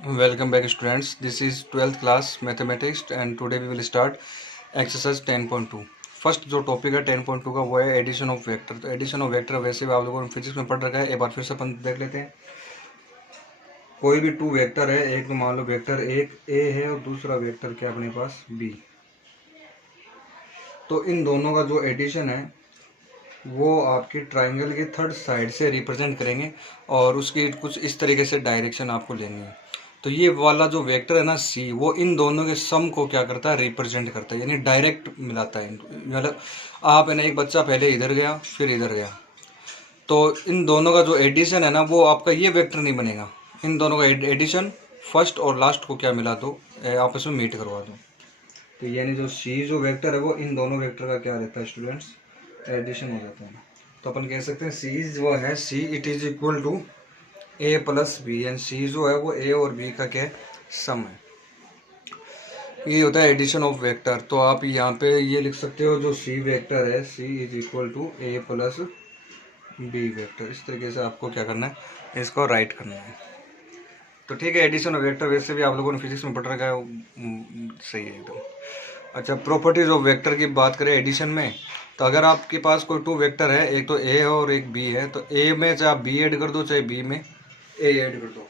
Welcome back students. This is 12th class mathematics and today we will start exercise 10.2. First जो topic है 10.2 का वो है addition of vector. तो addition of vector वैसे भी आप लोगों ने फिजिक्स में पढ़ रखा है, एक बार फिर से अपन देख लेते हैं। कोई भी टू वेक्टर है, एक तो मान लो वेक्टर एक ए है और दूसरा वेक्टर क्या अपने पास बी। तो इन दोनों का जो एडिशन है वो आपकी ट्राइंगल की थर्ड साइड से रिप्रेजेंट करेंगे और उसकी कुछ इस तरीके से डायरेक्शन आपको लेनी है। तो ये वाला जो वेक्टर है ना सी, वो इन दोनों के सम को क्या करता है, रिप्रेजेंट करता है, यानी डायरेक्ट मिलाता है। मतलब आप है ना, एक बच्चा पहले इधर गया फिर इधर गया, तो इन दोनों का जो एडिशन है ना वो आपका ये वेक्टर नहीं बनेगा। इन दोनों का एडिशन फर्स्ट और लास्ट को क्या मिला दो, आपस में मीट करवा दो। तो यानी जो सी जो वेक्टर है वो इन दोनों वेक्टर का क्या रहता है स्टूडेंट्स, एडिशन हो जाता है। तो अपन कह सकते हैं सी जो है C it is equal to A plus B, and C जो है वो ए और बी का क्या सम है। ये होता है एडिशन ऑफ वेक्टर। तो आप यहाँ पे ये लिख सकते हो जो सी वेक्टर है C is equal to A plus B vector. इस तरीके से आपको क्या करना है, इसको राइट करना है। तो ठीक है, एडिशन ऑफ वेक्टर वैसे भी आप लोगों ने फिजिक्स में पढ़ रखा है, सही है एकदम। अच्छा, प्रॉपर्टीज ऑफ वेक्टर की बात करें एडिशन में, तो अगर आपके पास कोई टू वेक्टर है, एक तो ए है और एक बी है, तो ए में चाहे आप बी ऐड कर दो चाहे बी में ए ऐड कर दो,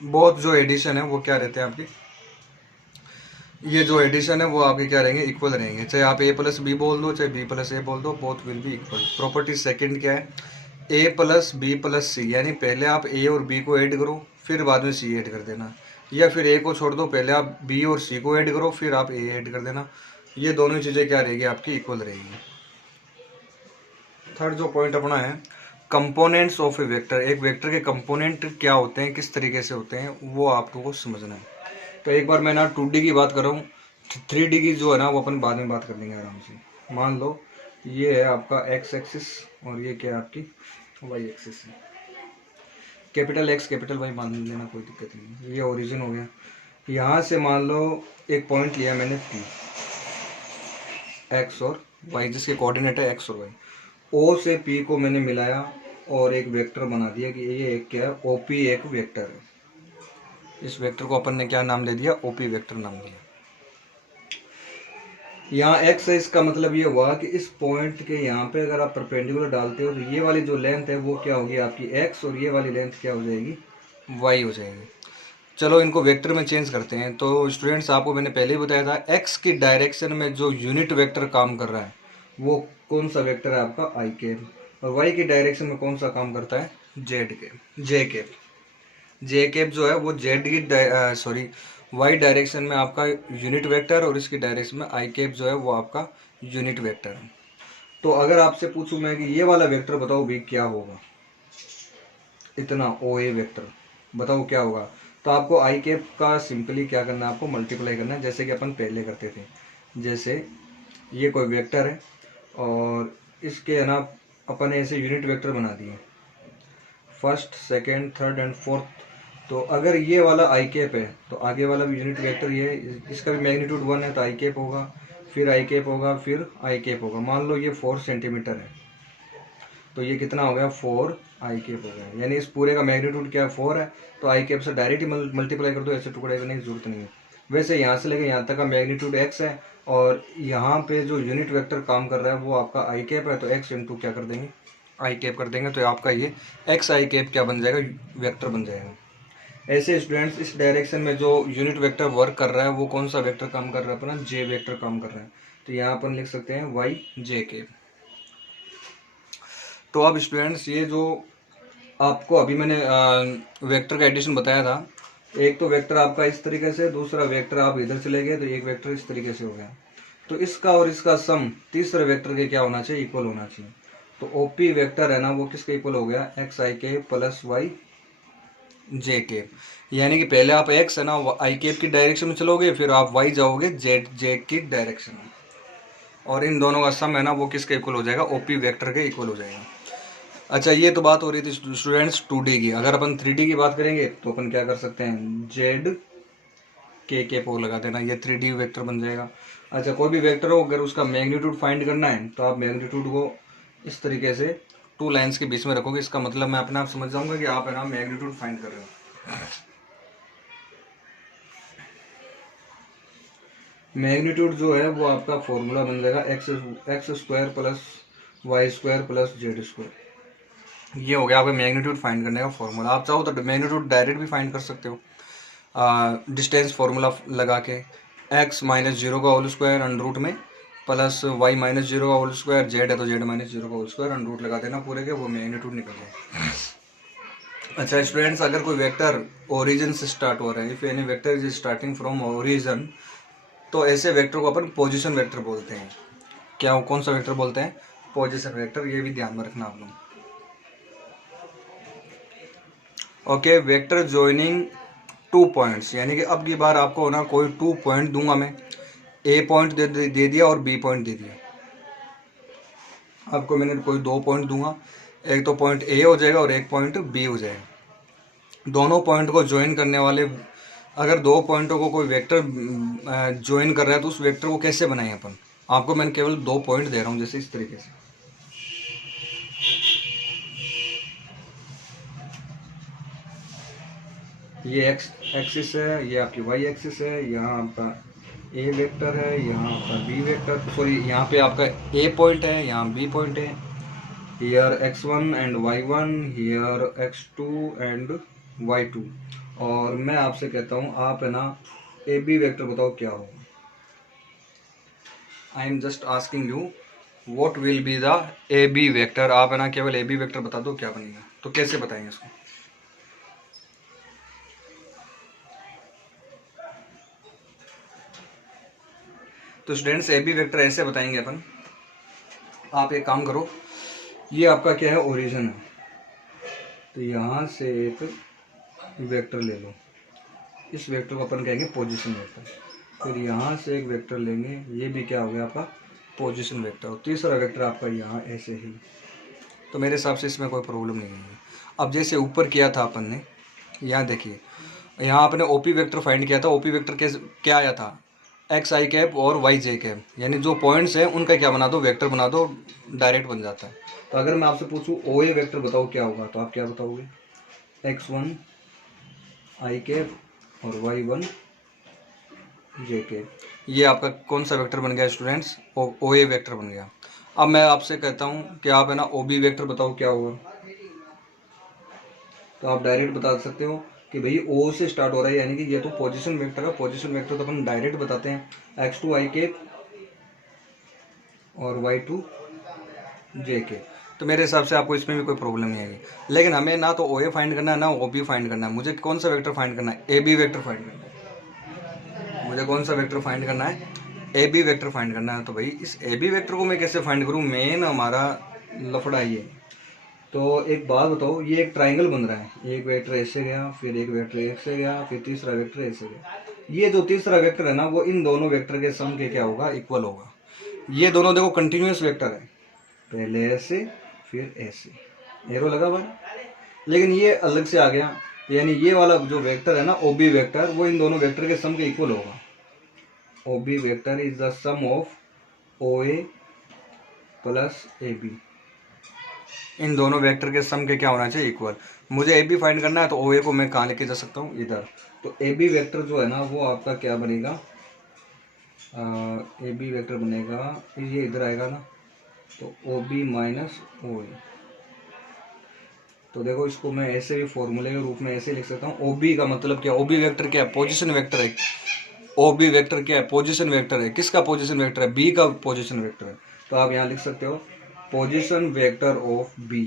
बहुत जो एडिशन है वो क्या रहते हैं आपकी, ये जो एडिशन है वो आपके क्या रहेंगे, इक्वल रहेंगे। चाहे आप ए प्लस बी बोल दो चाहे बी प्लस ए बोल दो, both will be equal. Property second क्या है, ए प्लस बी प्लस सी, यानी पहले आप ए और बी को ऐड करो फिर बाद में सी ऐड कर देना, या फिर ए को छोड़ दो, पहले आप बी और सी को ऐड करो फिर आप ए ऐड कर देना। ये दोनों चीज़ें क्या रहेगी आपकी, इक्वल रहेगी। थर्ड जो पॉइंट अपना है कंपोनेंट्स ऑफ ए वेक्टर। एक वेक्टर के कंपोनेंट क्या होते हैं, किस तरीके से होते हैं, वो आपको समझना है। तो एक बार मैं ना 2D की बात कर रहा हूँ, 3D की जो है ना वो अपन बाद में बात कर लेंगे आराम से। मान लो ये है आपका एक्स एक्सिस और ये क्या है आपकी वाई एक्सिस है। कैपिटल एक्स कैपिटल वाई मान लेना, कोई दिक्कत नहीं। ये ओरिजिन हो गया। यहाँ से मान लो एक पॉइंट लिया मैंने पी, एक्स और वाई, जिसके कोऑर्डिनेट है एक्स और वाई। ओ से पी को मैंने मिलाया और एक वेक्टर बना दिया कि ये एक क्या है, ओपी एक वेक्टर है। इस वेक्टर को अपन ने क्या नाम दे दिया, ओपी वेक्टर नाम दिया। यहाँ एक्स है, इसका मतलब ये हुआ कि इस पॉइंट के यहाँ पे अगर आप परपेंडिकुलर डालते हो तो ये वाली जो लेंथ है वो क्या होगी आपकी एक्स, और ये वाली लेंथ क्या हो जाएगी, वाई हो जाएगी। चलो इनको वेक्टर में चेंज करते हैं। तो स्टूडेंट्स आपको मैंने पहले ही बताया था, एक्स की डायरेक्शन में जो यूनिट वेक्टर काम कर रहा है वो कौन सा वेक्टर है आपका, आई कैप, और वाई की डायरेक्शन में कौन सा काम करता है, जेड कैप, जे कैप। जे कैप जो है वो जेड की सॉरी वाई डायरेक्शन में आपका यूनिट वेक्टर, और इसकी डायरेक्शन में आई कैप जो है वो आपका यूनिट वेक्टर है। तो अगर आपसे पूछूं मैं कि ये वाला वेक्टर बताओ भी क्या होगा, इतना ओ ए वेक्टर बताओ क्या होगा, तो आपको आई कैप का सिंपली क्या करना है, आपको मल्टीप्लाई करना है, जैसे कि अपन पहले करते थे। जैसे ये कोई वेक्टर है और इसके है ना अपन ऐसे यूनिट वेक्टर बना दिए, first second third and fourth. तो अगर ये वाला आई कैप है तो आगे वाला भी यूनिट वेक्टर ये है, इसका भी मैग्नीट्यूड 1 है तो आई कैप होगा, फिर आई कैप होगा, फिर आई कैप होगा। मान लो ये 4 सेंटीमीटर है तो ये कितना हो गया, 4 आई कैप हो गया, यानी इस पूरे का मैग्नीट्यूड क्या है, 4 है। तो आई कैप से डायरेक्ट ही मल्टीप्लाई कर दो, ऐसे टुकड़े करने की जरूरत नहीं है। वैसे यहाँ से लेकर यहाँ तक का मैग्नीट्यूड एक्स है और यहाँ पे जो यूनिट वेक्टर काम कर रहा है वो आपका आई कैप है, तो एक्स इंटू क्या कर देंगे, आई कैप कर देंगे, तो आपका ये एक्स आई कैप क्या बन जाएगा, वेक्टर बन जाएगा। ऐसे स्टूडेंट्स इस डायरेक्शन में जो यूनिट वेक्टर वर्क कर रहा है वो कौन सा वेक्टर काम कर रहा है अपना, जे वेक्टर काम कर रहा है। तो यहाँ अपन लिख सकते हैं वाई जे कैप। तो अब स्टूडेंट्स ये जो आपको अभी मैंने वेक्टर का एडिशन बताया था, एक तो वेक्टर आपका इस तरीके से, दूसरा वेक्टर आप इधर चले गए तो एक वेक्टर इस तरीके से हो गया। तो इसका और इसका सम तीसरे वेक्टर के क्या होना चाहिए, इक्वल होना चाहिए। तो ओपी वेक्टर है ना वो किसके इक्वल हो गया, एक्स आई के प्लस वाई जे के। यानी कि पहले आप एक्स है ना आई केप की डायरेक्शन में चलोगे, फिर आप वाई जाओगे जेड जेड की डायरेक्शन में, और इन दोनों का सम है ना वो किसके इक्वल हो जाएगा, ओपी वेक्टर के इक्वल हो जाएगा। अच्छा, ये तो बात हो रही थी स्टूडेंट्स 2D की। अगर अपन 3D की बात करेंगे तो अपन क्या कर सकते हैं, जेड के पोल लगा देना, ये 3D वेक्टर बन जाएगा। अच्छा, कोई भी वेक्टर हो अगर उसका मैग्नीट्यूड फाइंड करना है तो आप मैग्नीट्यूड को इस तरीके से टू लाइंस के बीच में रखोगे, इसका मतलब मैं अपने आप समझ जाऊंगा कि आप है ना मैग्नीट्यूड फाइंड कर रहे हो। मैग्नीट्यूड जो है वो आपका फॉर्मूला बन जाएगा X square plus Y square plus Z square. ये हो गया आपका मैग्नीट्यूड फाइंड करने का फॉर्मूला। आप चाहो तो मैग्नीट्यूड डायरेक्ट भी फाइंड कर सकते हो डिस्टेंस फार्मूला लगा के, एक्स माइनस जीरो का होल स्क्वायर अंडर रूट में प्लस वाई माइनस जीरो का होल स्क्वायर, जेड है तो जेड माइनस जीरो का होल स्क्वायर अंडर रूट लगा देना पूरे के, वो मैग्नीट्यूड निकल जाए। अच्छा स्टूडेंट्स, अगर कोई वेक्टर ओरिजिन से स्टार्ट हो रहे हैं, if any vector is starting from origin, तो ऐसे वेक्टर को अपन पोजीशन वेक्टर बोलते हैं। क्या, कौन सा वेक्टर बोलते हैं? Position vector. ये भी ध्यान में रखना आप लोग। ओके, वेक्टर ज्वाइनिंग 2 पॉइंट्स, यानी कि अब की बार आपको ना कोई 2 पॉइंट दूंगा मैं, ए पॉइंट दे दिया और बी पॉइंट दे दिया। आपको मैंने कोई 2 पॉइंट दूंगा, एक तो पॉइंट ए हो जाएगा और एक पॉइंट बी हो जाएगा। दोनों पॉइंट को ज्वाइन करने वाले, अगर 2 पॉइंटों को कोई वेक्टर ज्वाइन कर रहा है तो उस वेक्टर को कैसे बनाएं अपन? आपको मैंने केवल 2 पॉइंट दे रहा हूँ, जैसे इस तरीके से। ये एक्स एक्सिस है, ये आपकी वाई एक्सिस है, यहाँ आपका ए वेक्टर है, यहाँ आपका बी वेक्टर, सॉरी यहाँ पे आपका ए पॉइंट है, यहाँ बी पॉइंट है। Here x1 and y1, here x2 and y2। और मैं आपसे कहता हूँ, आप है ना ए बी वेक्टर बताओ क्या होगा। I am just asking you what will be the A B vector. आप है ना केवल ए बी वेक्टर बता दो क्या बनेगा। तो कैसे बताएंगे इसको? तो स्टूडेंट्स, ए बी वेक्टर ऐसे बताएंगे अपन। आप एक काम करो, ये आपका क्या है, ओरिजिन है, तो यहाँ से एक वेक्टर ले लो, इस वेक्टर को अपन कहेंगे पोजीशन वेक्टर। फिर यहाँ से एक वेक्टर लेंगे, ये भी क्या हो गया आपका पोजीशन वेक्टर। और तीसरा वेक्टर आपका यहाँ ऐसे ही। तो मेरे हिसाब से इसमें कोई प्रॉब्लम नहीं है। अब जैसे ऊपर किया था अपन ने, यहाँ देखिए, यहाँ आपने ओपी वेक्टर फाइंड किया था। ओपी वेक्टर क्या आया था? एक्स आई कैप और वाई जे कैप, यानी जो पॉइंट्स हैं उनका क्या बना दो, वेक्टर बना दो, डायरेक्ट बन जाता है। तो अगर मैं आपसे पूछूं ओ ए वेक्टर बताओ क्या होगा, तो आप क्या बताओगे? x1 आई कैप और y1 जे कैप। ये आपका कौन सा वेक्टर बन गया स्टूडेंट्स? ओ ए वेक्टर बन गया। अब मैं आपसे कहता हूँ कि आप है ना ओ बी वेक्टर बताओ क्या होगा। तो आप डायरेक्ट बता सकते हो कि भाई ओ से स्टार्ट हो रहा है, यानी कि ये तो पोजीशन वेक्टर है। पोजीशन वेक्टर तो अपन डायरेक्ट बताते हैं, x2 आई कैप और y2 जे के। तो मेरे हिसाब से आपको इसमें भी कोई प्रॉब्लम नहीं आएगी। लेकिन हमें ना तो ओ ए फाइंड करना है ना ओ बी फाइंड करना है। मुझे कौन सा वेक्टर फाइंड करना है? ए बी वेक्टर फाइंड करना है। मुझे कौन सा वेक्टर फाइंड करना है? ए बी वेक्टर फाइंड करना है। तो भाई इस ए बी वेक्टर को मैं कैसे फाइंड करूँ? मेन हमारा लफड़ा ये। तो एक बात बताओ, ये एक ट्राइंगल बन रहा है, एक वेक्टर ऐसे गया, फिर एक वेक्टर ऐसे गया, फिर तीसरा वेक्टर ऐसे गया। ये जो तीसरा वेक्टर है ना, वो इन दोनों वेक्टर के सम के क्या होगा? इक्वल होगा। ये दोनों देखो कंटिन्यूस वेक्टर है, पहले ऐसे फिर ऐसे, एरो लगा हुआ है। लेकिन ये अलग से आ गया, यानी ये वाला जो वेक्टर है ना ओ बी वेक्टर, वो इन दोनों वेक्टर के सम के इक्वल होगा। O B vector is the sum of O A plus A B. इन दोनों वेक्टर के सम के क्या होना चाहिए? इक्वल। मुझे ए बी फाइंड करना है, तो ओ ए को मैं कहाँ लेके जा सकता हूँ? इधर। तो ए बी वेक्टर जो है ना, वो आपका क्या बनेगा? ए बी वेक्टर बनेगा, ये इधर आएगा ना, तो ओ बी माइनस ओ ए। तो देखो, इसको मैं ऐसे भी फॉर्मूले के रूप में ऐसे लिख सकता हूँ। ओ बी का मतलब क्या? ओ बी वेक्टर क्या है? पोजिशन वेक्टर है। ओ बी वेक्टर क्या है? पोजीशन वेक्टर है। किसका पोजीशन वेक्टर है? बी का पोजीशन वेक्टर है। तो आप यहाँ लिख सकते हो position vector of B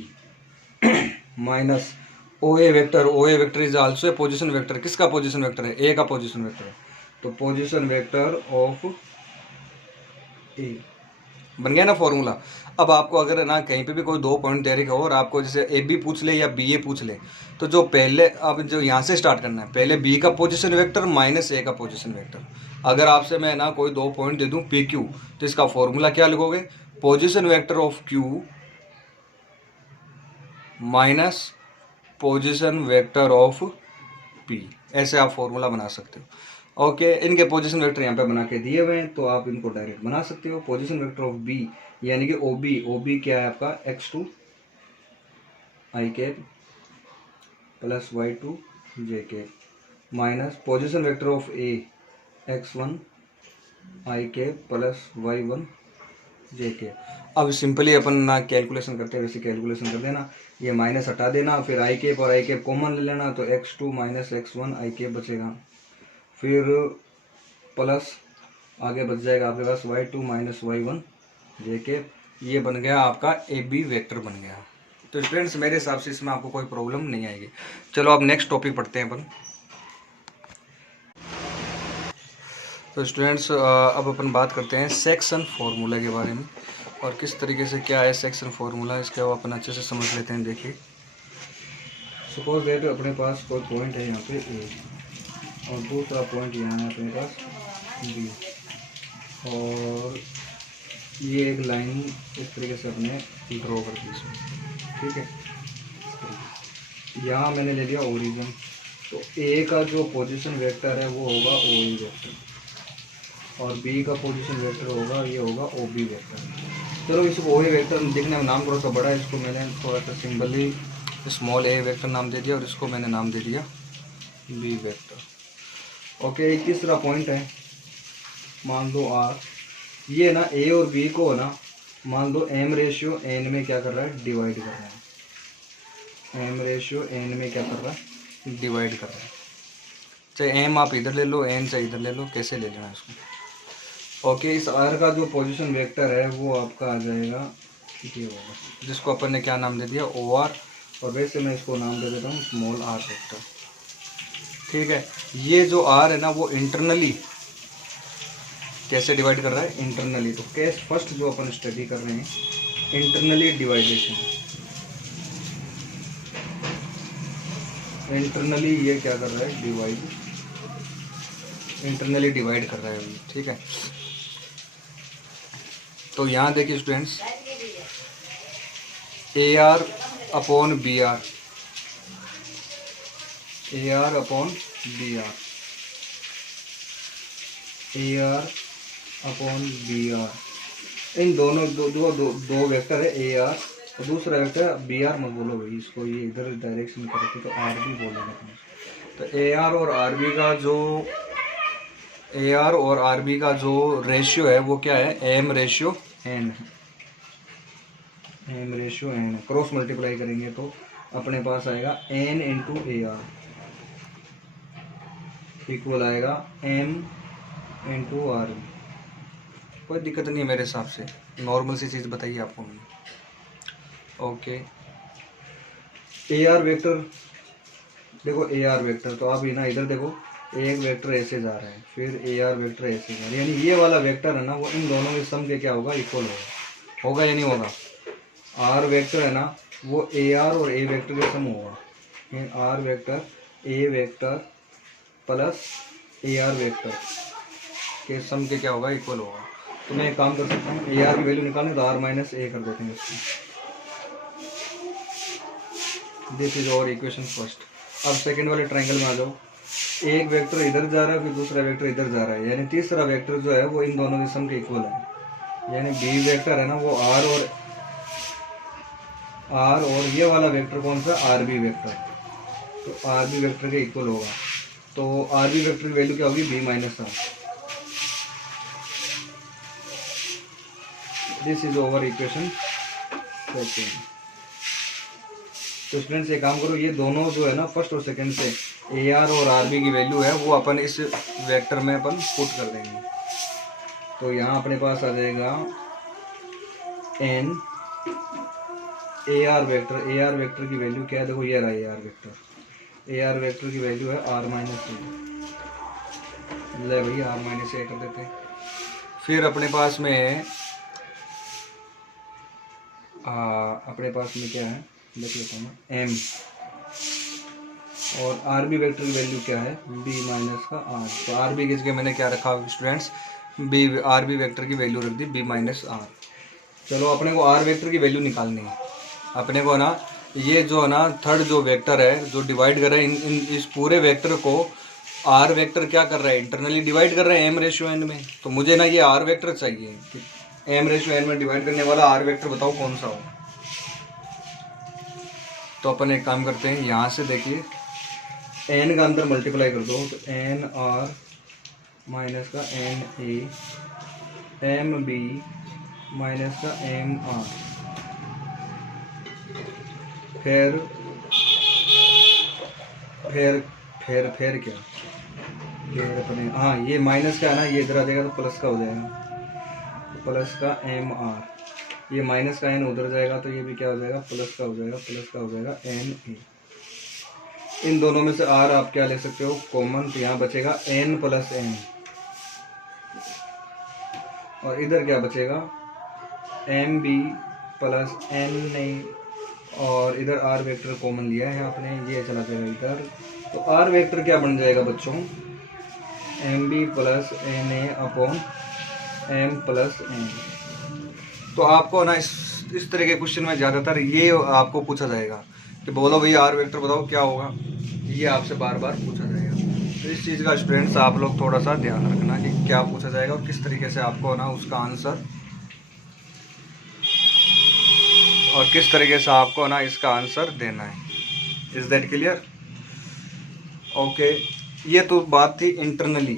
minus O A vector. O A vector is also a position vector. किसका पोजीशन वेक्टर है? ए का पोजीशन वेक्टर है। तो पोजीशन वेक्टर ऑफ ए बन गया ना फॉर्मूला। अब आपको अगर ना कहीं पे भी कोई 2 पॉइंट दे रखे हो और आपको जैसे ए बी पूछ ले या बी ए पूछ ले, तो जो पहले, अब जो यहाँ से स्टार्ट करना है, पहले बी का पोजीशन वेक्टर माइनस ए का पोजीशन वेक्टर। अगर आपसे मैं ना कोई 2 पॉइंट दे दूँ पी क्यू, तो इसका फॉर्मूला क्या लिखोगे? Position vector of Q minus position vector of P. ऐसे आप फॉर्मूला बना सकते हो। ओके, इनके पोजीशन वेक्टर यहाँ पे बना के दिए हुए हैं, तो आप इनको डायरेक्ट बना सकते हो। पोजीशन वेक्टर ऑफ बी यानी कि ओ बी क्या है आपका? x2 I cap plus y2 J cap minus position vector of A x1 आई के प्लस y1 जे के। अब सिंपली अपन ना कैलकुलेशन करते हैं वैसे कैलकुलेशन कर देना, ये माइनस हटा देना, फिर आई के और आई के कॉमन ले लेना, तो x2 माइनस x1 आई के बचेगा, फिर प्लस आगे बच जाएगा आपके पास y2 माइनस y1 जे के। ये बन गया आपका ए बी वेक्टर बन गया। तो स्टूडेंट्स मेरे हिसाब से इसमें आपको कोई प्रॉब्लम नहीं आएगी। चलो अब नेक्स्ट टॉपिक पढ़ते हैं अपन। तो स्टूडेंट्स अब अपन बात करते हैं सेक्शन फार्मूला के बारे में, और किस तरीके से क्या है सेक्शन फार्मूला, इसके वो अपन अच्छे से समझ लेते हैं। देखिए सपोज दैट अपने पास कोई पॉइंट है यहाँ पे ए और दूसरा पॉइंट यहाँ है अपने पास बी, और ये एक लाइन इस तरीके से अपने ड्रॉ कर दी इसमें, ठीक है। यहाँ मैंने ले लिया ओरिजिन, तो ए का जो पोजीशन वेक्टर है वो होगा ओ ई वेक्टर, और बी का पोजीशन वेक्टर होगा ये होगा ओ बी वेक्टर। चलो इसको ओ ए वेक्टर देखने में नाम थोड़ा सा बड़ा है, इसको मैंने थोड़ा सा सिंबली स्मॉल ए वेक्टर नाम दे दिया, और इसको मैंने नाम दे दिया बी वेक्टर। ओके, एक तीसरा पॉइंट है, मान लो आर, ये ना ए और बी को ना मान लो एम रेशियो एन में क्या कर रहा है, डिवाइड कर रहा है। एम रेशियो एन में क्या कर रहा है, डिवाइड कर रहा है। चाहे एम आप इधर ले लो, एन चाहे इधर ले लो, कैसे ले लेना इसको। ओके, इस आर का जो पोजीशन वेक्टर है वो आपका आ जाएगा ये होगा, जिसको अपन ने क्या नाम दे दिया ओ आर, और वैसे मैं इसको नाम दे देता हूँ स्मॉल आर वेक्टर, ठीक है। ये जो आर है ना वो इंटरनली कैसे डिवाइड कर रहा है, इंटरनली। तो केस फर्स्ट जो अपन स्टडी कर रहे हैं इंटरनली डिवाइडेशन, इंटरनली ये क्या कर रहा है, डिवाइड, इंटरनली डिवाइड कर रहा है अभी, ठीक है। तो यहाँ देखिए students, A R upon B R, A R upon B R, A R upon B R, इन दोनों दो वेक्टर है ए आर और दूसरा वेक्टर बी आर मत बोलो भाई इसको, ये इधर डायरेक्शन करके तो आर बी बोलेगा। तो ए आर और आर बी का जो ए आर और आर बी का जो रेशियो है वो क्या है, M ratio N, M ratio N. Cross multiply करेंगे तो अपने पास आएगा N into A R equal आएगा एम इंटू आर बी। कोई दिक्कत नहीं है मेरे हिसाब से, नॉर्मल सी चीज़ बताइए आपको मैंने। ओके, ए आर वेक्टर देखो, ए आर वेक्टर तो आप ना इधर देखो, एक वेक्टर ऐसे जा रहा है, फिर ए आर वेक्टर ऐसे जा रहा है, यानी ये वाला वेक्टर है ना वो इन दोनों के सम के क्या होगा, इक्वल होगा, होगा या नहीं होगा। आर वेक्टर है ना वो ए आर और ए वेक्टर के सम होगा, R vector A vector plus A R vector के सम के क्या होगा, इक्वल होगा। तो मैं एक काम कर सकता हूँ, ए आर की वैल्यू निकालने तो आर माइनस ए कर देते हैं इसको। दिस इज और इक्वेशन फर्स्ट। अब सेकंड वाले ट्रायंगल में आ जाओ, एक वेक्टर इधर जा रहा है फिर दूसरा वेक्टर इधर जा रहा है, यानी तीसरा वेक्टर जो है वो इन दोनों के सम के इक्वल है, यानी बी वेक्टर है ना वो आर और ये वाला वेक्टर कौन सा, आर बी वेक्टर, तो आर बी वेक्टर के इक्वल होगा। तो आर बी वेक्टर की वैल्यू क्या होगी, B minus R. This is over equation second. तो स्टूडेंट्स एक काम करो, ये दोनों जो है ना फर्स्ट और सेकंड से ए आर और आर बी की वैल्यू है वो अपन इस वेक्टर में अपन पुट कर देंगे। तो यहाँ अपने पास आ जाएगा N A R vector, A R vector की वैल्यू क्या है, देखो ये रहा A R vector, A R vector की वैल्यू है आर माइनस ए, ले भैया आर माइनस ए कर देते हैं। फिर अपने पास में क्या है देख लेता हूँ, एम, और आर बी वेक्टर की वैल्यू क्या है, बी माइनस का आर। तो आर बी की जगह मैंने क्या रखा students, B, R B vector की वैल्यू रख दी बी माइनस आर। चलो अपने को आर वेक्टर की वैल्यू निकालनी है, अपने को ना ये जो है ना थर्ड जो वेक्टर है जो डिवाइड कर रहा है इस पूरे वेक्टर को, आर वेक्टर क्या कर रहा है, इंटरनली डिवाइड कर रहा है एम रेशियो एन में। तो मुझे ना ये आर वेक्टर चाहिए, एम रेशियो एन में डिवाइड करने वाला आर वेक्टर बताओ कौन सा हो। तो अपन एक काम करते हैं, यहाँ से देखिए एन का अंदर मल्टीप्लाई कर दो, तो एन आर माइनस का N A, M B minus का एम आर, फिर फिर क्या, फिर अपने हाँ ये माइनस का है ना, ये इधर आ जाएगा तो प्लस का हो जाएगा, प्लस का एम आर, ये माइनस का एन उधर जाएगा तो ये भी क्या हो जाएगा, प्लस का हो जाएगा, प्लस का हो जाएगा एन ए। इन दोनों में से आर आप क्या ले सकते हो कॉमन, तो यहाँ बचेगा एन प्लस एन, और इधर क्या बचेगा M B plus N A, और इधर आर वेक्टर कॉमन लिया है आपने, ये चला जाएगा इधर, तो आर वेक्टर क्या बन जाएगा बच्चों, M B plus N A upon M plus N. तो आपको ना इस तरह के क्वेश्चन में ज़्यादातर ये आपको पूछा जाएगा कि बोलो भाई आर वेक्टर बताओ क्या होगा, ये आपसे बार बार पूछा जाएगा। तो इस चीज़ का स्टूडेंट्स आप लोग थोड़ा सा ध्यान रखना कि क्या पूछा जाएगा और किस तरीके से आपको ना उसका आंसर, और किस तरीके से आपको ना इसका आंसर देना है। Is that clear? ओके, ये तो बात थी इंटरनली।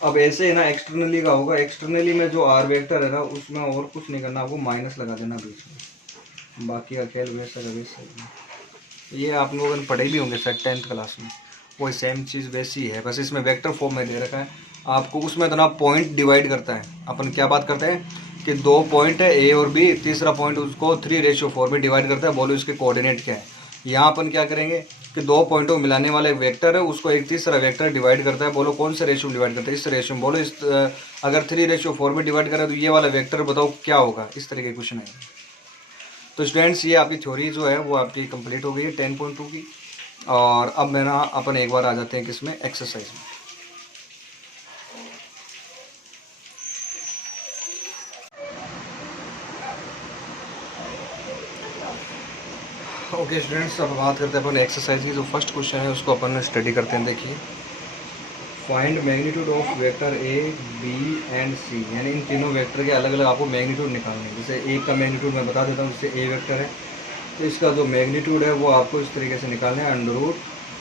अब ऐसे है ना एक्सटर्नली का होगा, एक्सटर्नली में जो आर वेक्टर है ना उसमें और कुछ नहीं करना, आपको माइनस लगा देना बीच में, बाकी का खेल वैसा का वैसा। ये आप लोगों ने पढ़े भी होंगे सर 10th क्लास में, वही सेम चीज़ वैसी है, बस इसमें वेक्टर फॉर्म में दे रखा है आपको। उसमें तो ना पॉइंट डिवाइड करता है, अपन क्या बात करते हैं कि 2 पॉइंट है ए और बी, तीसरा पॉइंट उसको 3:4 में डिवाइड करता है, बोलो इसके कोऑर्डिनेट क्या है। यहाँ अपन क्या करेंगे कि 2 पॉइंटों को मिलाने वाला एक वेक्टर है, उसको एक तीसरा वेक्टर डिवाइड करता है, बोलो कौन से रेशियो में डिवाइड करता है, इस रेशियो में। बोलो इस अगर 3:4 में डिवाइड करें तो ये वाला वेक्टर बताओ क्या होगा, इस तरह के क्वेश्चन है। तो स्टूडेंट्स ये आपकी थ्योरी जो है वो आपकी कंप्लीट हो गई है 10.2 की। और अब मैं ना अपन एक बार आ जाते हैं किसमें, एक्सरसाइज में। ओके स्टूडेंट्स, अब बात करते हैं अपन एक्सरसाइज की। जो फर्स्ट क्वेश्चन है उसको अपन स्टडी करते हैं। देखिए, find magnitude of vector A B and C, यानी इन तीनों वेक्टर के अलग अलग आपको मैग्नीट्यूड निकालने हैं। जैसे ए का मैग्नीट्यूड मैं बता देता हूँ, जैसे ए वेक्टर है तो इसका जो मैग्नीट्यूड है वो आपको इस तरीके से निकालना है, अंडर रूट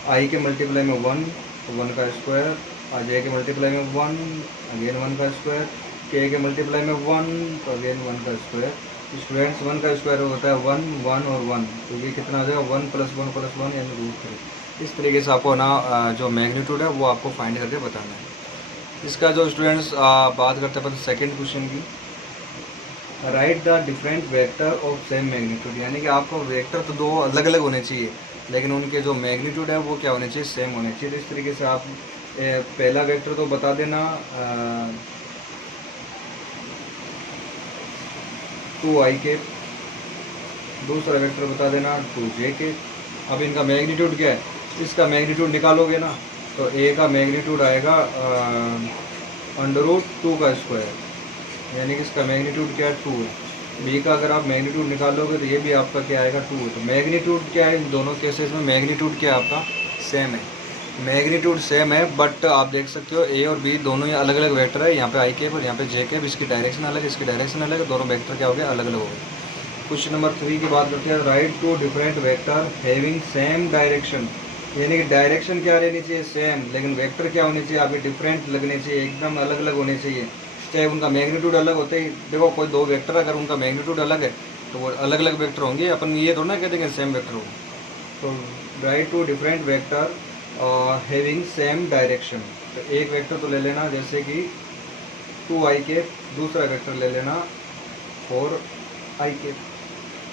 आई के मल्टीप्लाई में 1 तो 1 का स्क्वायर, और जे के मल्टीप्लाई में 1 अगेन 1 का स्क्वायर, के के मल्टीप्लाई में 1 तो अगेन 1 का स्क्वायर। स्टूडेंट्स 1 का स्क्वायर होता है 1 1 और 1, तो ये कितना आ जाएगा 1 + 1 + 1 यानी √3। इस तरीके से आपको ना जो मैग्नीट्यूड है वो आपको फाइंड करके बताना है। इसका जो स्टूडेंट्स बात करते हैं अपन सेकेंड क्वेश्चन की, right the different vector of same magnitude, यानी कि आपको वेक्टर तो दो अलग अलग होने चाहिए लेकिन उनके जो मैग्नीट्यूड है वो क्या होने चाहिए, सेम होने चाहिए। तो इस तरीके से आप पहला वेक्टर तो बता देना 2i के, दूसरा वेक्टर बता देना 2j के। अब इनका मैग्नीट्यूड क्या है, इसका मैग्नीट्यूड निकालोगे ना तो a का मैग्नीट्यूड आएगा √2 का स्क्वायर, यानी कि इसका मैग्नीट्यूड क्या है 2 है। b का अगर आप मैग्नीट्यूड निकालोगे तो ये भी आपका क्या आएगा 2 है। तो मैग्नीट्यूड क्या है इन दोनों केसेस में, मैग्नीट्यूड क्या है आपका सेम है, मैग्नीट्यूड सेम है। बट आप देख सकते हो ए और बी दोनों ही अलग अलग वेक्टर है, यहाँ पे आई केप और यहाँ पे जे केप, इसकी डायरेक्शन अलग है, इसकी डायरेक्शन अलग है, दोनों वेक्टर क्या हो गया अलग अलग हो गए। क्वेश्चन नंबर 3 की बात करते हैं, right 2 different vector having same direction, यानी कि डायरेक्शन क्या रहनी चाहिए सेम, लेकिन वेक्टर क्या होनी चाहिए आपके डिफरेंट लगने चाहिए, एकदम अलग अलग होने चाहिए, चाहे उनका मैग्नीट्यूड अलग होते ही। देखो कोई दो वेक्टर अगर उनका मैग्नीट्यूड अलग है तो वो अलग अलग वेक्टर होंगे, अपन ये थोड़ा ना कहते हैं सेम वेक्टर होंगे। तो right 2 different vector having same direction, तो एक वेक्टर तो ले लेना जैसे कि 2i के, दूसरा वेक्टर ले लेना 4i के।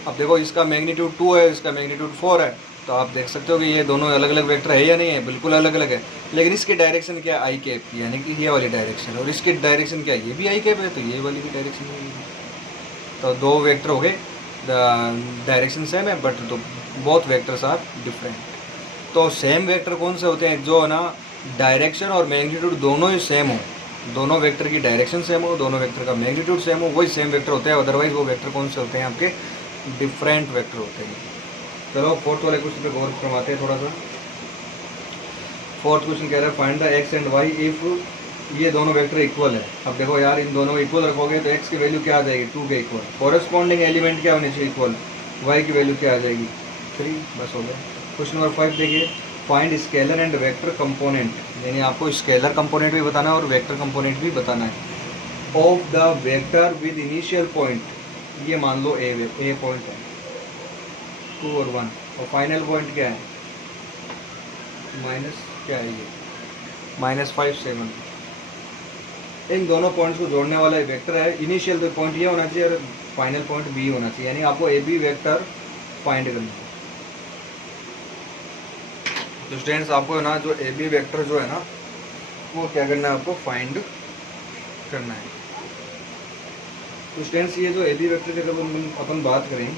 अब देखो इसका मैग्नीट्यूड 2 है, इसका मैग्नीट्यूड 4 है, तो आप देख सकते हो कि ये दोनों अलग अलग वेक्टर है या नहीं है, बिल्कुल अलग अलग है। लेकिन इसकी डायरेक्शन क्या है आई केप, यानी कि ये वाली डायरेक्शन, और इसकी डायरेक्शन क्या है ये भी आई केप है, तो ये वाली भी डायरेक्शन है। तो दो वेक्टर हो गए, डायरेक्शन सेम है बट तो बोथ वेक्टर्स आर डिफरेंट। तो सेम वेक्टर कौन से होते हैं, जो है ना डायरेक्शन और मैग्नीट्यूड दोनों ही सेम हो, दोनों वेक्टर की डायरेक्शन सेम हो, दोनों वेक्टर का मैग्नीट्यूड सेम हो, वही सेम वेक्टर होते हैं। अदरवाइज वो वेक्टर कौन से होते हैं आपके डिफरेंट वेक्टर होते हैं। चलो फोर्थ वाले क्वेश्चन पे गौर करवाते हैं थोड़ा सा। फोर्थ क्वेश्चन कह रहा है find the X and Y if ये दोनों वेक्टर इक्वल है। अब देखो यार इन दोनों इक्वल रखोगे तो एक्स की वैल्यू क्या आ जाएगी 2 के इक्वल, कॉरेस्पॉन्डिंग एलिमेंट क्या होने चाहिए इक्वल, वाई की वैल्यू क्या आ जाएगी 3, बस हो गया। क्वेश्चन नंबर 5 देखिए, find scalar and vector component, यानी आपको स्केलर कंपोनेंट भी बताना है और वेक्टर कंपोनेंट भी बताना है of the vector with initial point. ये मान लो ए पॉइंट है 2 और 1, और फाइनल पॉइंट क्या है माइनस क्या है ये -5 7। इन दोनों पॉइंट्स को जोड़ने वाला एक वेक्टर है। इनिशियल तो पॉइंट ये होना चाहिए और फाइनल पॉइंट बी होना चाहिए, यानी आपको ए बी वेक्टर फाइंड करना है। तो स्टूडेंट्स आपको ना जो ए बी वेक्टर जो है ना वो क्या करना है, आपको फाइंड करना है। तो स्टूडेंट्स ये जो ए बी वेक्टर की अगर अपन बात करें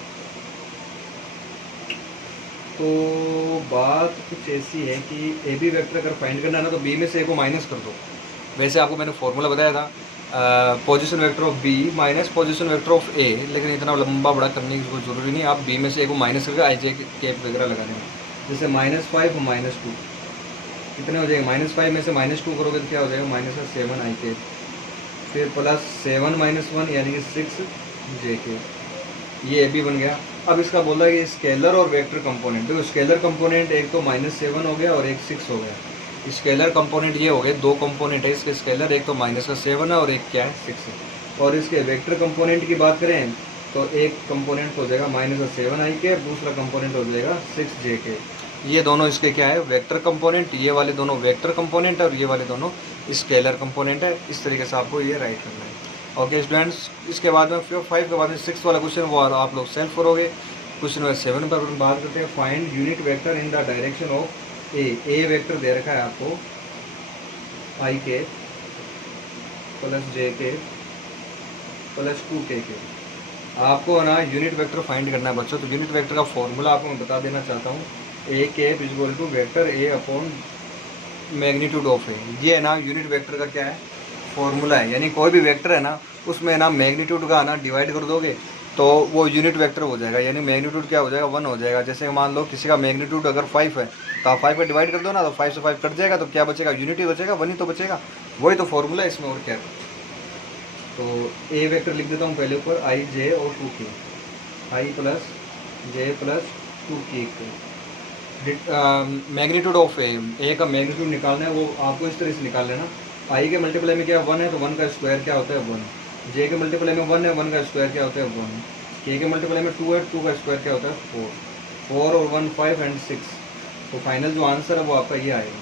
तो बात कुछ ऐसी है कि ए बी वेक्टर अगर फाइंड करना है ना तो बी में से ए को माइनस कर दो। वैसे आपको मैंने फॉर्मूला बताया था position vector of B minus position vector of A, लेकिन इतना लंबा बड़ा करने की कोई ज़रूरी नहीं। आप बी में से ए को माइनस करके आई जे केप वगैरह लगाने में, जैसे -5 -2 कितने हो जाएंगे, -5 में से -2 करोगे तो क्या हो जाएगा -7 आई केप, फिर +7 - 1 यानी कि 6 जे के, ये ए बी बन गया। अब इसका बोला कि स्केलर और वेक्टर कंपोनेंट, देखो स्केलर कंपोनेंट एक तो -7 हो गया और एक 6 हो गया। स्केलर कंपोनेंट ये हो गए, दो कंपोनेंट है इसके स्केलर, एक तो -7 है और एक क्या है 6 है। और इसके वेक्टर कंपोनेंट की बात करें तो एक कंपोनेंट हो जाएगा -7 आई के, दूसरा कंपोनेंट हो जाएगा 6 जे के। ये दोनों इसके क्या है वेक्टर कंपोनेंट, ये वाले दोनों वेक्टर कंपोनेंट है और ये वाले दोनों स्केलर कंपोनेंट है। इस तरीके से आपको ये राइट करना है। ओके स्टूडेंट्स, इसके बाद में 5 के बाद में 6 वाला क्वेश्चन वो आप लोग सेल्फ करोगे। क्वेश्चन नंबर 7 पर अपन बात करते हैं, find unit vector in the direction of A vector दे रखा है आपको आई के प्लस जे के प्लस 2 के। आपको ना यूनिट वेक्टर फाइंड करना है बच्चों। तो यूनिट वेक्टर का फॉर्मूला आपको मैं बता देना चाहता हूँ, A cap is equal to vector A upon magnitude of A. ये है ना यूनिट वेक्टर का क्या है फॉर्मूला है, यानी कोई भी वेक्टर है ना उसमें ना मैग्नीट्यूड का ना डिवाइड कर दोगे तो वो यूनिट वेक्टर हो जाएगा, यानी मैग्नीट्यूड क्या हो जाएगा 1 हो जाएगा। जैसे मान लो किसी का मैग्नीट्यूड अगर 5 है तो आप 5 का डिवाइड कर दो ना, तो 5 से 5 कट जाएगा, तो क्या बचेगा यूनिट ही बचेगा, 1 ही तो बचेगा। वही तो फॉर्मूला है इसमें, और क्या। तो ए वेक्टर लिख देता हूँ पहले ऊपर आई जे और 2 के, आई प्लस जे प्लस 2 के। मैग्नीट्यूड ऑफ ए का मैग्नीट्यूड निकालना है, वो आपको इस तरह से निकाल लेना। आई के मल्टीप्लाई में क्या 1 है तो 1 का स्क्वायर क्या होता है 1, जे के मल्टीप्लाई में 1 है 1 का स्क्वायर क्या होता है 1, के मल्टीप्लाई में 2 है 2 का स्क्वायर क्या होता है 4 और 1 5 एंड 6। तो फाइनल जो आंसर है वो आपका ये आएगा,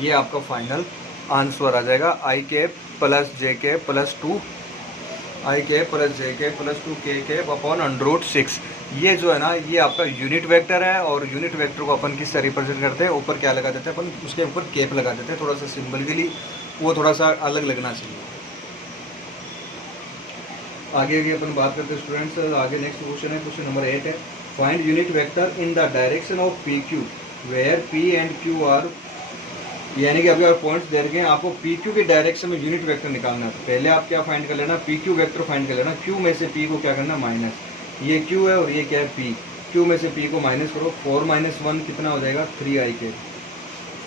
ये आपका फाइनल आंसर आ जाएगा आई के प्लस जे के प्लस 2 आई के प्लस जे के प्लस 2 के अपॉन √6। ये जो है ना ये आपका यूनिट वेक्टर है, और यूनिट वेक्टर को अपन किस तरह रिप्रेजेंट करते हैं, ऊपर क्या लगा देते हैं अपन, उसके ऊपर केप लगा देते हैं, थोड़ा सा सिंबल के लिए वो थोड़ा सा अलग लगना चाहिए। आगे की अपन बात करते हैं स्टूडेंट्स, आगे नेक्स्ट क्वेश्चन है, क्वेश्चन नंबर 8 है, find unit vector in the direction of P Q where P and Q are, यानी कि अभी आप पॉइंट्स दे रखे हैं, आपको पी क्यू की डायरेक्शन में यूनिट वेक्टर निकालना है। पहले आप क्या फाइंड कर लेना, पी क्यू वेक्टर फाइंड कर लेना। क्यू में से पी को क्या करना माइनस, ये क्यू है और ये क्या है पी, क्यू में से पी को माइनस करो, 4 - 1 कितना हो जाएगा 3 आई के,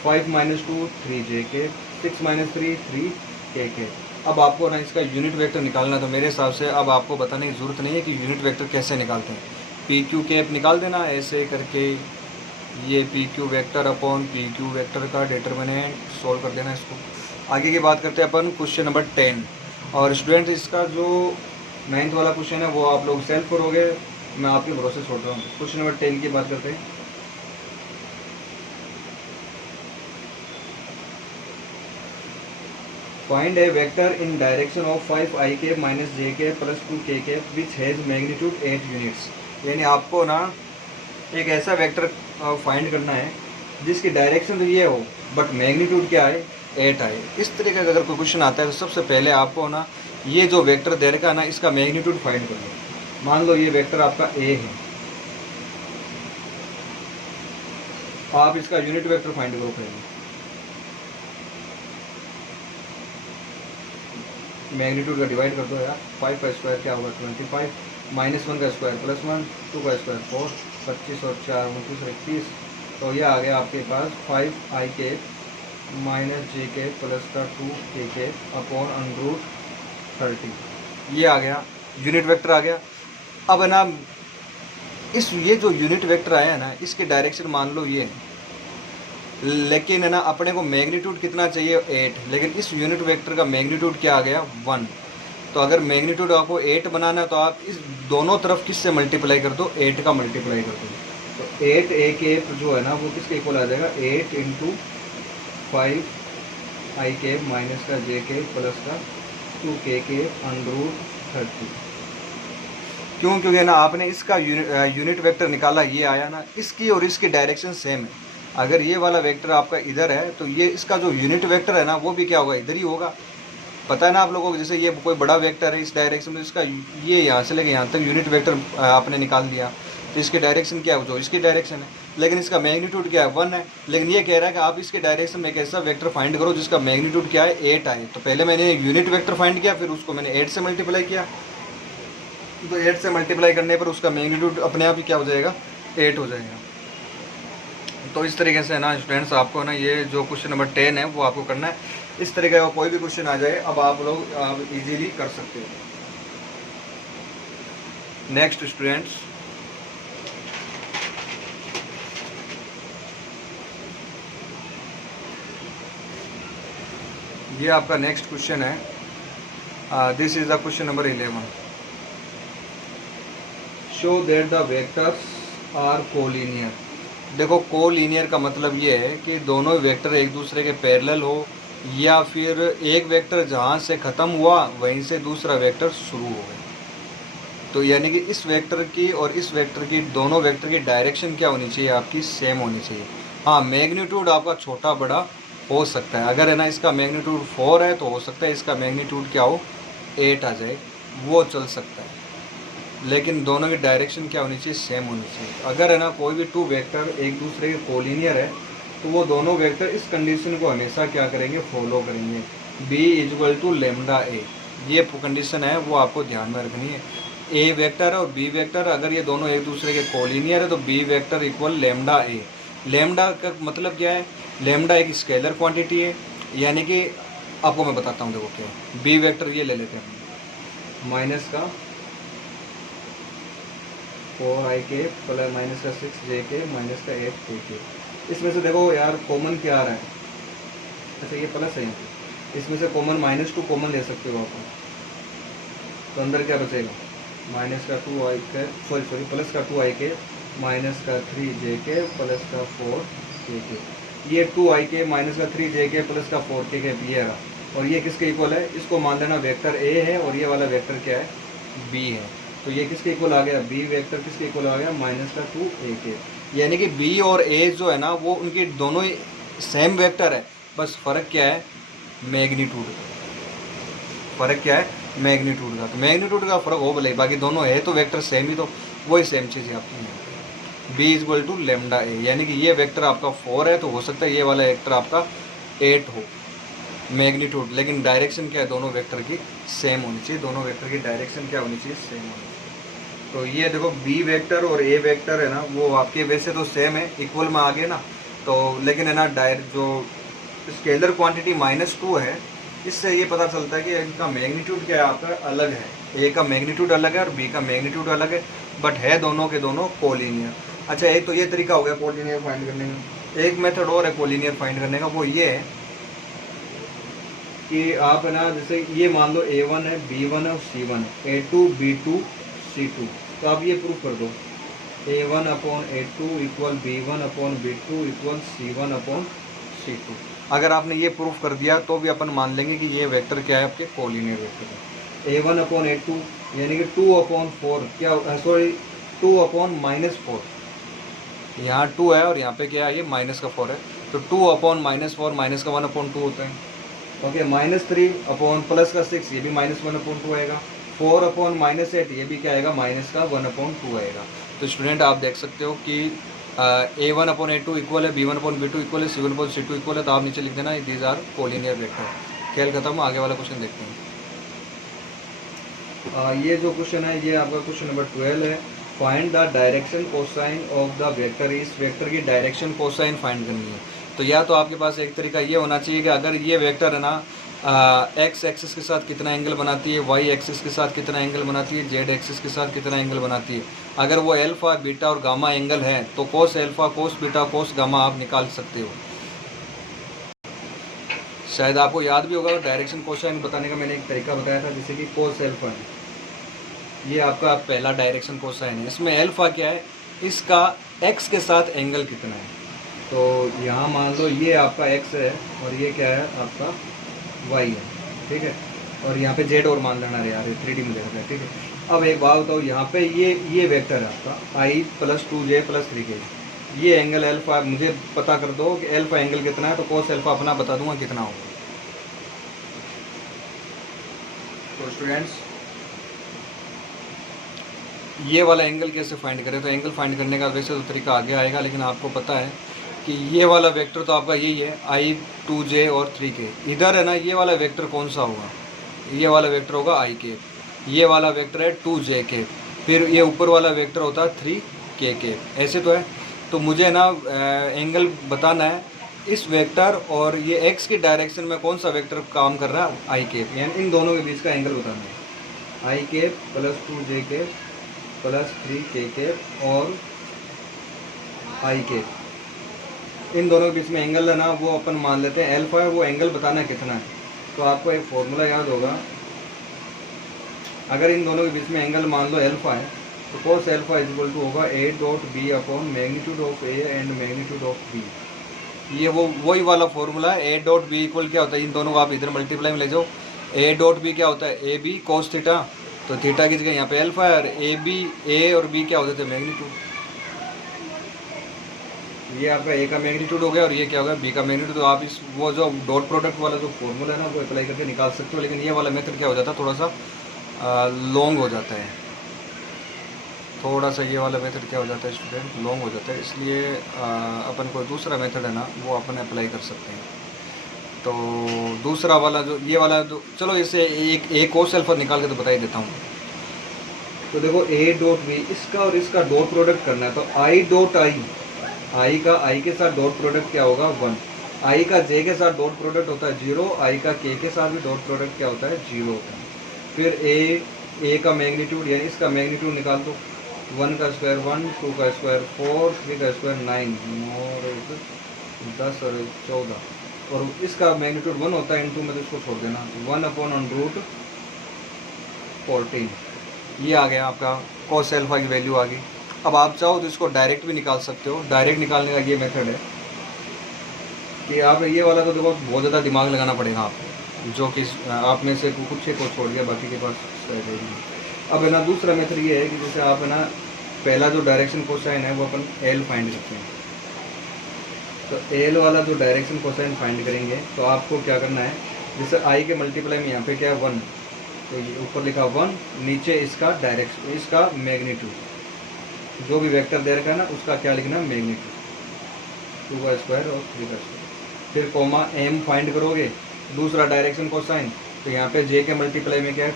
5 - 2 3 जे के, 6 - 3 3 के। अब आपको ना इसका यूनिट वेक्टर निकालना, तो मेरे हिसाब से अब आपको बताने की ज़रूरत नहीं है कि यूनिट वेक्टर कैसे निकालते हैं। पी क्यू कैप निकाल देना ऐसे करके, ये P Q vector upon P Q vector का डिटर्मिनेंट सोल्व कर देना इसको। आगे की बात करते हैं अपन क्वेश्चन नंबर 10, और स्टूडेंट इसका जो 9th वाला क्वेश्चन है वो आप लोग सेल्फ करोगे, मैं आपके भरोसे छोड़ रहा हूँ। क्वेश्चन नंबर 10 की बात करते हैं, find A vector in direction of 5 आई के माइनस जे के प्लस 2 के विच हैज़ मैग्नीट्यूड 8 यूनिट्स। यानी आपको ना एक ऐसा वेक्टर फाइंड करना है जिसकी डायरेक्शन तो ये हो बट मैग्नीट्यूड क्या है 8 आए। इस तरीके का अगर कोई क्वेश्चन आता है तो सबसे पहले आपको ना ये जो वेक्टर दे रखा है ना इसका मैग्नीट्यूड फाइंड कर लो। मान लो ये वेक्टर आपका ए है, आप इसका यूनिट वेक्टर फाइंड करो पहले। मैग्नीट्यूड का डिवाइड कर दो यार, 5 का स्क्वायर क्या होगा 25, -1 का स्क्वायर +1, 2 का स्क्वायर 4, 25 और 4 29 और 21। तो ये आ गया आपके पास 5 आई के माइनस जे के प्लस का 2 के अपॉन √30। ये आ गया यूनिट वेक्टर आ गया। अब है ना इस ये जो यूनिट वेक्टर आया है ना, इसके डायरेक्शन मान लो ये है, लेकिन है ना अपने को मैग्नीट्यूड कितना चाहिए 8, लेकिन इस यूनिट वेक्टर का मैग्नीट्यूड क्या आ गया 1। तो अगर मैग्नीट्यूड आपको 8 बनाना है तो आप इस दोनों तरफ किससे मल्टीप्लाई कर दो, 8 का मल्टीप्लाई कर दो। तो 8 ए के जो है ना वो किसके इक्वल आ जाएगा, 8 इंटू 5 आई के माइनस का जे के प्लस का 2 के √30। क्यों? क्योंकि ना आपने इसका यूनिट वेक्टर निकाला, ये आया ना, इसकी और इसकी डायरेक्शन सेम है। अगर ये वाला वेक्टर आपका इधर है तो ये इसका जो यूनिट वेक्टर है ना वो भी क्या होगा, इधर ही होगा। पता है ना आप लोगों को, जैसे ये कोई बड़ा वेक्टर है इस डायरेक्शन में, इसका ये यहाँ से लेके यहाँ तक यूनिट वेक्टर आपने निकाल दिया, तो इसकी डायरेक्शन क्या है, जो इसकी डायरेक्शन है, लेकिन इसका मैग्नीट्यूड क्या है 1 है। लेकिन ये कह रहा है कि आप इसके डायरेक्शन में एक ऐसा वेक्टर फाइंड करो जिसका मैग्नीट्यूड क्या है 8 आए। तो पहले मैंने यूनिट वेक्टर फाइंड किया, फिर उसको मैंने 8 से मल्टीप्लाई किया, तो 8 से मल्टीप्लाई करने पर उसका मैग्नीट्यूड अपने आप ही क्या हो जाएगा, 8 हो जाएगा। तो इस तरीके से ना स्टूडेंट्स आपको ना ये जो क्वेश्चन नंबर 10 है वो आपको करना है। इस तरीके का कोई भी क्वेश्चन आ जाए अब आप लोग इजीली कर सकते हो। नेक्स्ट स्टूडेंट्स, ये आपका नेक्स्ट क्वेश्चन है, this is the question number 11। Show that the vectors are collinear. देखो कोलिनियर का मतलब ये है कि दोनों वेक्टर एक दूसरे के पैरेलल हो, या फिर एक वेक्टर जहाँ से ख़त्म हुआ वहीं से दूसरा वेक्टर शुरू हो गया। तो यानी कि इस वेक्टर की और इस वेक्टर की, दोनों वेक्टर की डायरेक्शन क्या होनी चाहिए, आपकी सेम होनी चाहिए। हाँ, मैग्नीट्यूड आपका छोटा बड़ा हो सकता है। अगर है ना इसका मैग्नीट्यूड 4 है तो हो सकता है इसका मैग्नीट्यूड क्या हो 8 आ जाए, वो चल सकता है। लेकिन दोनों की डायरेक्शन क्या होनी चाहिए, सेम होनी चाहिए। अगर है ना कोई भी 2 वेक्टर एक दूसरे के कोलिनियर है तो वो दोनों वेक्टर इस कंडीशन को हमेशा क्या करेंगे, फॉलो करेंगे। b = λ_a, ये कंडीशन है वो आपको ध्यान में रखनी है। a वेक्टर और b वेक्टर अगर ये दोनों एक दूसरे के कोलिनियर है तो b vector equal λ_a। Lambda का मतलब क्या है, लैम्डा एक स्केलर क्वांटिटी है, यानी कि आपको मैं बताता हूँ, देखो क्या है। b वेक्टर ये ले लेते हैं, माइनस का 4ik प्लस माइनस का 6jk माइनस का 8kk। इसमें से देखो यार कॉमन क्या आ रहा है, अच्छा ये प्लस है, इसमें से कॉमन -2 कॉमन ले सकते हो आप, तो अंदर क्या बचेगा, माइनस का 2ik सॉरी प्लस का 2ik माइनस का 3jk प्लस का 4kk। ये 2ik माइनस का 3jk प्लस का 4kk ये रहा, और ये किसके इक्वल है, इसको मान लेना वेक्टर a है और ये वाला वेक्टर क्या है, b है। तो ये किसके इक्वल आ गया, b वेक्टर किसके इक्वल आ गया, माइनस का 2ak। यानी कि b और a जो है ना वो उनकी दोनों ही सेम वेक्टर है, बस फ़र्क क्या है, मैग्नीट्यूड। फ़र्क क्या है, मैग्नीट्यूड का। तो मैग्नीट्यूड का फ़र्क हो भले, बाकी दोनों है तो वेक्टर सेम ही, तो वही सेम चीज़ है आपकी। b = λ_a, यानी कि ये वेक्टर आपका 4 है तो हो सकता है ये वाला वेक्टर आपका 8 हो मैग्नीट्यूड, लेकिन डायरेक्शन क्या है, दोनों वेक्टर की सेम होनी चाहिए। दोनों वेक्टर की डायरेक्शन क्या होनी चाहिए, सेम होनी चाहिए। तो ये देखो b वेक्टर और a वेक्टर है ना वो आपके वैसे तो सेम है, इक्वल में आ गए ना, तो लेकिन है ना जो स्केलर क्वांटिटी -2 है, इससे ये पता चलता है कि इनका मैग्नीट्यूड क्या है, आपका अलग है। a का मैग्नीट्यूड अलग है और b का मैग्नीट्यूड अलग है, बट है दोनों के दोनों कोलिनियर। अच्छा, एक तो ये तरीका हो गया कोलिनियर फाइंड करने का। एक मेथड और है कोलिनियर फाइंड करने का, वो ये है कि आप है ना जैसे ये मान लो a1 है, b1 है और c1 है, a2 b2 c2, तो आप ये प्रूफ कर दो, a1/a2 = b1/b2 = c1/c2। अगर आपने ये प्रूफ कर दिया तो भी अपन मान लेंगे कि ये वेक्टर क्या है, आपके कोलिनियर वेक्टर है। a1/a2 यानी कि 2/4 क्या, सॉरी 2/-4, यहाँ 2 है और यहाँ पे क्या है, ये -4 है, तो 2/-4 माइनस का 1/2 होता है। ओके, -3 प्लस का 6 ये भी -1/2 आएगा, 4/-8 ये भी क्या आएगा, माइनस का 1/2 आएगा। तो स्टूडेंट आप देख सकते हो कि a1/a2 इक्वल है, b1/b2 इक्वल है, c1/c2 इक्वल है, तो आप नीचे लिख देना दीज आर कोलिनियर वेक्टर। खेल खत्म, आगे वाला क्वेश्चन देखते हैं। ये जो क्वेश्चन है ये आपका क्वेश्चन नंबर 12 है। Find the direction cosine of the vector. इस वेक्टर की डायरेक्शन कोसाइन फाइंड करनी है। तो या तो आपके पास एक तरीका ये होना चाहिए कि अगर ये वेक्टर है ना एक्स एक्सिस के साथ कितना एंगल बनाती है, वाई एक्सिस के साथ कितना एंगल बनाती है, जेड एक्सिस के साथ कितना एंगल बनाती है। अगर वो अल्फा बीटा और गामा एंगल है तो cos alpha cos beta cos gamma आप निकाल सकते हो। शायद आपको याद भी होगा डायरेक्शन कोसाइन बताने का मैंने एक तरीका बताया था, जैसे कि कोस अल्फा है, ये आपका पहला डायरेक्शन कोसाइन है। इसमें अल्फा क्या है, इसका एक्स के साथ एंगल कितना है। तो यहाँ मान लो ये आपका एक्स है और ये क्या है आपका वाई है, ठीक है। और यहाँ पे जेड और मान लेना यार, 3D में देखा है, ठीक है। अब एक बात बताओ, यहाँ पे ये वेक्टर है आपका आई प्लस 2j प्लस 3k, ये एंगल अल्फा मुझे पता कर दो कि अल्फा एंगल कितना है, तो कोस अल्फा अपना बता दूंगा कितना होगा। तो स्टूडेंट्स ये वाला एंगल कैसे फाइंड करें, तो एंगल फाइंड करने का वैसे तो तरीका आगे आएगा, लेकिन आपको पता है कि ये वाला वेक्टर तो आपका यही है आई 2j और 3k। इधर है ना, ये वाला वेक्टर कौन सा होगा, ये वाला वेक्टर होगा आई के, ये वाला वेक्टर है 2j के, फिर ये ऊपर वाला वेक्टर होता है 3k के, ऐसे तो है। तो मुझे ना एंगल बताना है इस वेक्टर और ये एक्स की डायरेक्शन में कौन सा वेक्टर काम कर रहा है, आई के, यानी इन दोनों के बीच का एंगल बताना है। आई के प्लस 2j के प्लस 3k के और आई के, इन दोनों के बीच में एंगल है ना, वो अपन मान लेते हैं अल्फा है, वो एंगल बताना है कितना है। तो आपको एक फॉर्मूला याद होगा, अगर इन दोनों के बीच में एंगल मान लो अल्फा है तो cos alpha is equal to होगा a dot B upon magnitude of a and magnitude of b। ये वही वाला फॉर्मूला है। a डॉट बी इक्वल क्या होता है, इन दोनों को आप इधर मल्टीप्लाई में ले जाओ, a डॉट बी क्या होता है, ए बी कोस थीटा, तो थीटा की जगह यहाँ पे अल्फा है, और ए और बी क्या होते थे, मैग्नीट्यूड। ये आपका ए का मैग्नीट्यूड हो गया और ये क्या होगा, बी का मैग्नीट्यूड। तो आप इस वो जो डॉट प्रोडक्ट वाला जो फॉर्मूला है ना, वो अप्लाई करके निकाल सकते हो, लेकिन ये वाला मेथड क्या हो जाता है, थोड़ा सा लॉन्ग हो जाता है, थोड़ा सा ये वाला मेथड क्या हो जाता है स्टूडेंट, लॉन्ग हो जाता है, इसलिए अपन कोई दूसरा मेथड है ना वो अपन अप्लाई कर सकते हैं। तो दूसरा वाला जो ये वाला जो, चलो इसे एक कोस अल्फा निकाल के तो बता ही देता हूँ। तो देखो ए डॉट बी, इसका और इसका डॉट प्रोडक्ट करना है, तो आई डॉट आई का आई के साथ डॉट प्रोडक्ट क्या होगा 1, आई का जे के साथ डॉट प्रोडक्ट होता है 0, आई का के साथ भी डॉट प्रोडक्ट क्या होता है 0 होता है। फिर ए का मैग्नीट्यूड यानी इसका मैग्नीट्यूड निकाल दो, 1 का स्क्वायर 1, 2 का स्क्वायर 4, 3 का स्क्वायर 9 और 10 और 14, और इसका मैग्नीट्यूड 1 होता है, इनटू में तो इसको छोड़ देना, 1/√14। ये आ गया आपका कोस अल्फा की वैल्यू आ गई। अब आप चाहो तो इसको डायरेक्ट भी निकाल सकते हो। डायरेक्ट निकालने का ये मेथड है कि आप ये वाला तो देखो बहुत ज़्यादा दिमाग लगाना पड़ेगा आपको, जो कि आप में से कुछ को छोड़ दिया, बाकी के पास अब है ना दूसरा मेथड ये है कि जैसे आप है ना पहला जो डायरेक्शन कोसाइन है वो अपन एल फाइंड करते हैं। तो एल वाला जो डायरेक्शन कोसाइन फाइंड करेंगे तो आपको क्या करना है, जैसे आई के मल्टीप्लाई में यहाँ पे क्या है 1, तो ये ऊपर लिखा 1, नीचे इसका डायरेक्शन इसका मैग्नीट्यूड, जो भी वेक्टर दे रखा है ना उसका क्या लिखना है मैग्नीट्यूड, 2 का स्क्वायर और 3 का स्क्वायर। फिर कोमा एम फाइंड करोगे दूसरा डायरेक्शन कोसाइन, तो यहाँ पे जे के मल्टीप्लाई में क्या है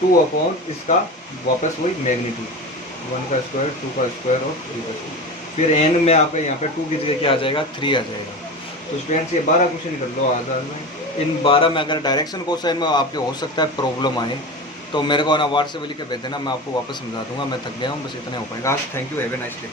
2 अपॉन इसका वापस वही मैग्नीट्यूड, 1 का स्क्वायर 2 का स्क्वायर और 3 का स्क्वायर। फिर एन में आपका यहाँ पे 2 की जगह क्या आ जाएगा 3 आ जाएगा। तो स्टूडेंट्स ये 12 क्वेश्चन कर लो आजाद में। इन 12 में अगर डायरेक्शन कोसाइन में आपके हो सकता है प्रॉब्लम आए तो मेरे को ना व्हाट्सएप लिख के भेज देना, मैं आपको वापस समझा दूंगा। मैं थक गया हूँ, बस इतना हो पाएगा आज। Thank you, have a nice day.